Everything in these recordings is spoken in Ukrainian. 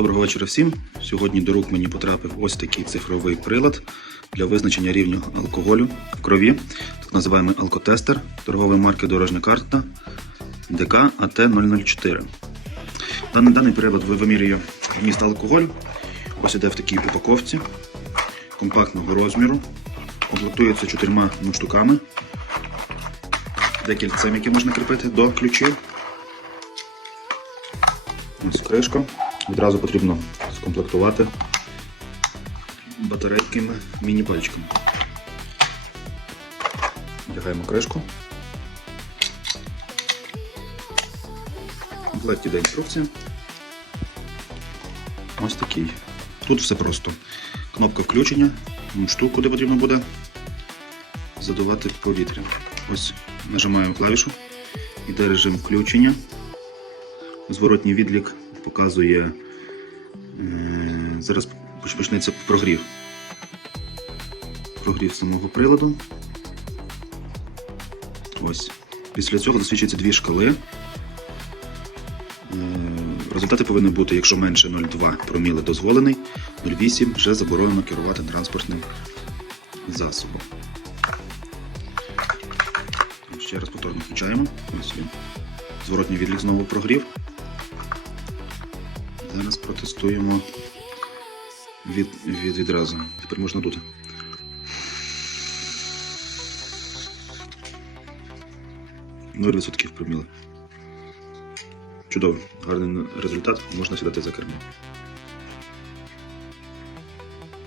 Доброго вечора всім. Сьогодні до рук мені потрапив ось такий цифровий прилад для визначення рівня алкоголю в крові, так називаємо алкотестер торгової марки Дорожня карта ДК АТ004. Даний, даний прилад ви- вимірює вміст алкоголю. Ось іде в такій упаковці компактного розміру. Комплектується чотирма штуками, декільцем, які можна кріпити до ключів. Ось кришка. Відразу потрібно скомплектувати батарейкими міні-пальчиками. Вдягаємо кришку. В комплекті йде інструкція. Ось такий. Тут все просто. Кнопка включення, штуку, куди потрібно буде задувати повітря. Ось нажимаємо клавішу, йде режим включення. Зворотній відлік показує. Зараз почнеться прогрів. Прогрів самого приладу. Ось. Після цього засвідчуються дві шкали. Результати повинні бути, якщо менше 0,2 проміли дозволений, 0,8 вже заборонено керувати транспортним засобом. Ще раз повторно включаємо. Ось він. Зворотній відлік знову прогрів. Зараз протестуємо від, від відразу. Тепер можна дути. Нуль відсотків проміли. Чудово, гарний результат. Можна сідати за кермо.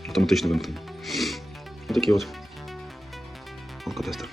Автоматичне вимкнення. Отакий от алкотестер.